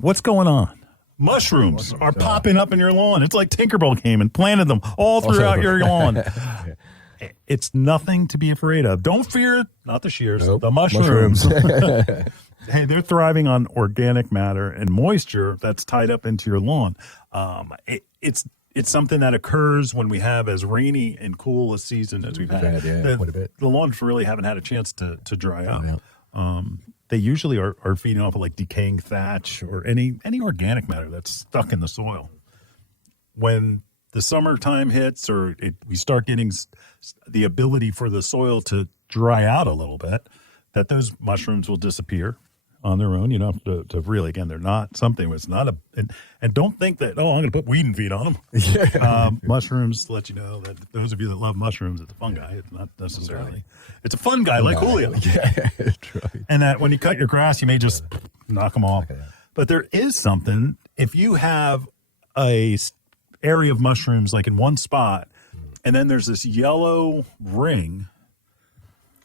what's going on? Mushrooms are popping up in your lawn. It's like Tinkerbell came and planted them all throughout your lawn. It's nothing to be afraid of. Don't fear, not the shears, the mushrooms. Hey, they're thriving on organic matter and moisture that's tied up into your lawn. It's something that occurs when we have as rainy and cool a season as we've had. The lawns really haven't had a chance to dry up. They usually are feeding off of like decaying thatch or any organic matter that's stuck in the soil. When the summertime hits or we start getting the ability for the soil to dry out a little bit, that those mushrooms will disappear on their own. You don't have to really, again, they're not something, it's not and don't think that, I'm going to put weed and feed on them. Mushrooms, let you know that those of you that love mushrooms, it's a fungi. It's not necessarily. It's a fun guy like Julio. Yeah, that's right. And that when you cut your grass, you may just knock them off. But there is something, if you have a area of mushrooms like in one spot, and then there's this yellow ring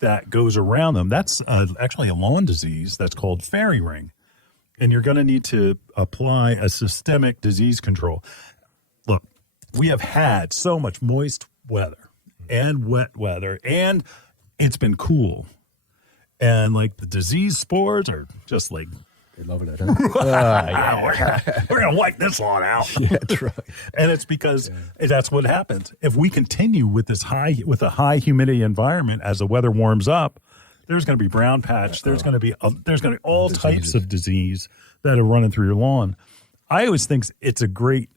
that goes around them. That's actually a lawn disease that's called fairy ring. And you're going to need to apply a systemic disease control. Look, we have had so much moist weather and wet weather, and it's been cool. And like the disease spores are just like, they love it. Huh? We're going to wipe this lawn out. Yeah, that's right. And it's because that's what happens. If we continue with a high humidity environment as the weather warms up, there's going to be brown patch. There's going to be all types of disease that are running through your lawn. I always think it's a great.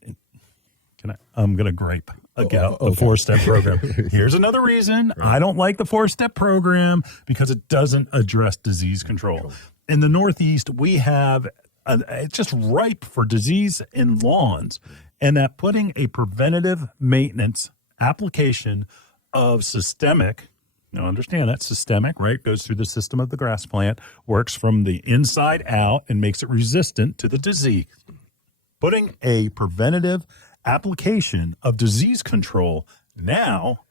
I'm going to gripe about the 4-step program. Here's another reason I don't like the 4-step program, because it doesn't address disease control. In the Northeast, we have it's just ripe for disease in lawns, and that putting a preventative maintenance application of systemic, now understand that's systemic, right? Goes through the system of the grass plant, works from the inside out, and makes it resistant to the disease. Putting a preventative application of disease control now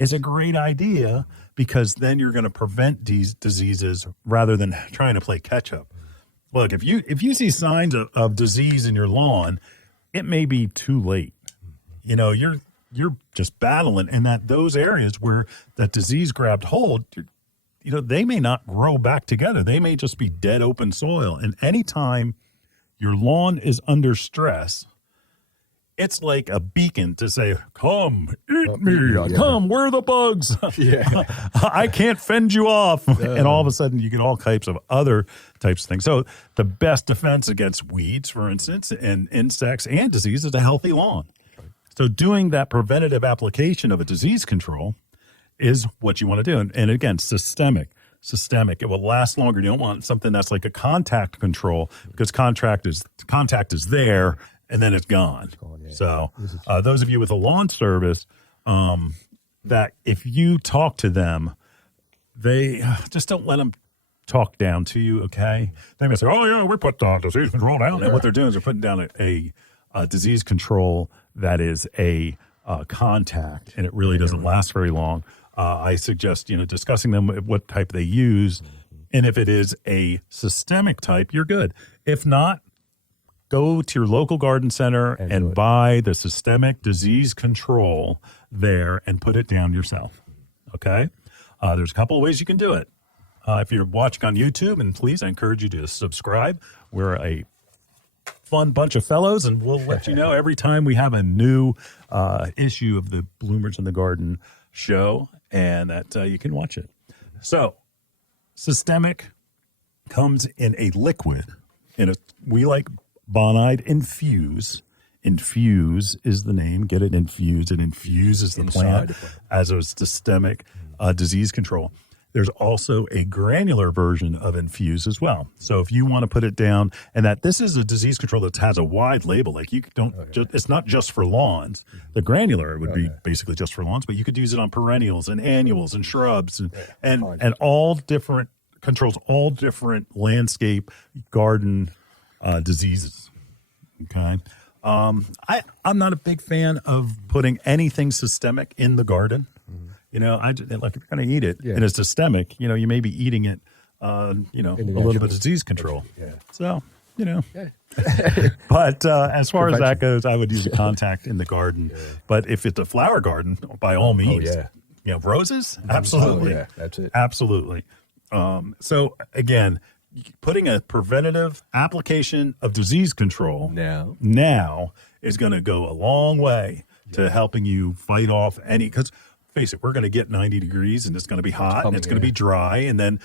is a great idea, because then you're going to prevent these diseases rather than trying to play catch up. Look, if you see signs of disease in your lawn, it may be too late. You know, you're just battling, and that those areas where that disease grabbed hold, they may not grow back together. They may just be dead open soil. And anytime your lawn is under stress, it's like a beacon to say, come, eat me, come, where are the bugs? I can't fend you off. And all of a sudden you get all types of other types of things. So the best defense against weeds, for instance, and insects and disease is a healthy lawn. So doing that preventative application of a disease control is what you want to do. And again, systemic. It will last longer. You don't want something that's like a contact control, because contact is there, and then it's gone. So those of you with a lawn service, that if you talk to them, they just don't let them talk down to you, okay? They may say, we put disease control down. And what they're doing is they're putting down a disease control that is a contact, and it really doesn't last very long. I suggest, discussing them what type they use. And if it is a systemic type, you're good. If not, go to your local garden center and buy the systemic disease control there and put it down yourself. Okay? There's a couple of ways you can do it. If you're watching on YouTube, and please, I encourage you to subscribe. We're a fun bunch of fellows, and we'll let you know every time we have a new issue of the Bloomers in the Garden show, and that you can watch it. So, systemic comes in a liquid. We like Bonide Infuse. Infuse is the name. Get it infused. It infuses the plant as a systemic disease control. There's also a granular version of Infuse as well. So if you want to put it down, and that this is a disease control that has a wide label, like you don't, it's not just for lawns. The granular would be basically just for lawns, but you could use it on perennials and annuals and shrubs and all different controls, all different landscape garden diseases. Okay. I'm not a big fan of putting anything systemic in the garden. If you're going to eat it and it's systemic, you may be eating it, a little bit of disease control. So you know. Yeah. But as far as that goes, I would use a contact in the garden. Yeah. But if it's a flower garden, by all means, you know, roses, absolutely. Oh, yeah, that's it. Absolutely. So again, putting a preventative application of disease control now is going to go a long way to helping you fight off any, because face it, we're going to get 90 degrees and it's going to be hot and it's going to be dry. And then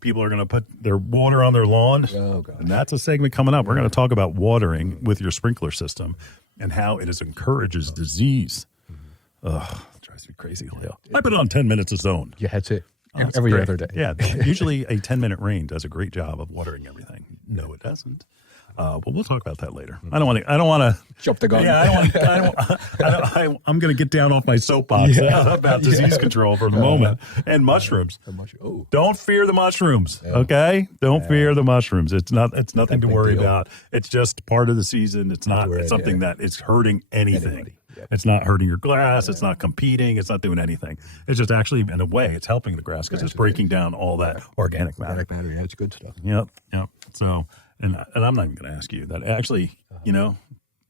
people are going to put their water on their lawn. Oh, God. And that's a segment coming up. We're going to talk about watering with your sprinkler system and how it encourages disease. Ugh, it drives me crazy, Leo. I put it on 10 minutes a zone. Yeah, that's it. Oh, Every other day. Yeah. Usually a 10-minute rain does a great job of watering everything. No, it doesn't. But we'll talk about that later. I don't want to jump the gun. Yeah, I'm going to get down off my soapbox about disease control for the moment and mushrooms. Don't fear the mushrooms. Okay, don't fear the mushrooms. It's nothing to worry about. It's just part of the season. It's not something that is hurting anything. It's not hurting your grass. It's not competing. It's not doing anything. It's just actually, in a way, it's helping the grass because it's breaking down all that organic matter. Organic matter, yeah, it's good stuff. Yep. So, and I'm not even going to ask you that. Actually, you know,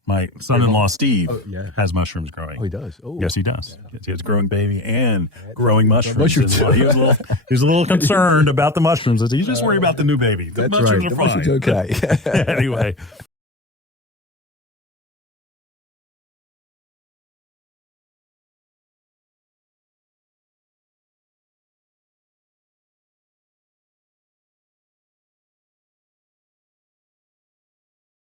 my son-in-law Steve has mushrooms growing. Oh, he does. Oh, yes, he does. Yeah. He has a growing baby and growing mushrooms. He was a little concerned about the mushrooms. You just worry about the new baby. The mushrooms are fine. Okay. Anyway.